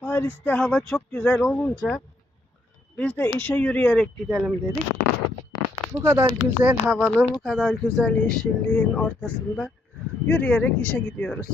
Paris'te hava çok güzel olunca biz de işe yürüyerek gidelim dedik. Bu kadar güzel havanın, bu kadar güzel yeşilliğin ortasında yürüyerek işe gidiyoruz.